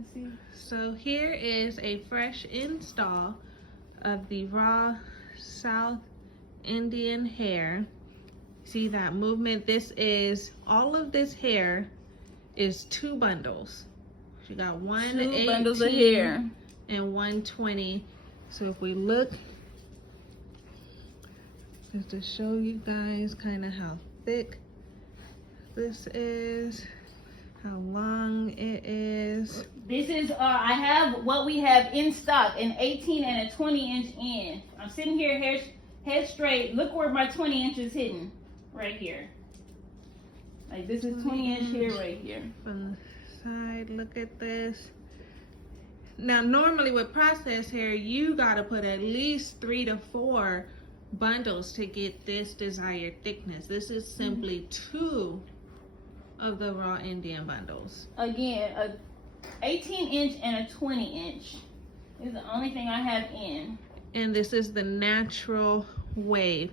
Let's see. So here is a fresh install of the raw South Indian hair. See that movement? This is, all of this hair is 2 bundles. You got 2 bundles of hair and 120. So if we look, just to show you guys kind of how thick this is, how long it is. This is, I have what we have in stock, an 18 and a 20-inch end. I'm sitting here, head straight. Look where my 20 inch is hidden, right here. Like this is 20-inch hair right here. From the side, look at this. Now, normally with processed hair, you gotta put at least 3 to 4 bundles to get this desired thickness. This is simply 2 of the raw Indian bundles. Again, a 18-inch and a 20-inch is the only thing I have in. And this is the natural wave.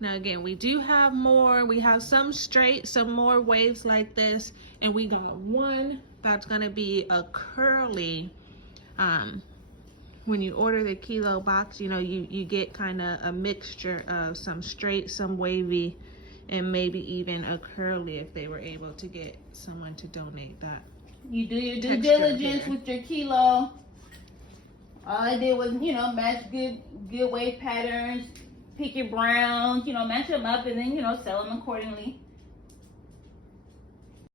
Now again, we do have more. We have some straight, some more waves like this, and we got one that's gonna be a curly. When you order the kilo box, you know, you get kind of a mixture of some straight, some wavy, and maybe even a curly if they were able to get someone to donate that. You do your due diligence with your kilo. All I did was, you know, match good wave patterns, pick your browns, you know, match them up, and then, you know, sell them accordingly.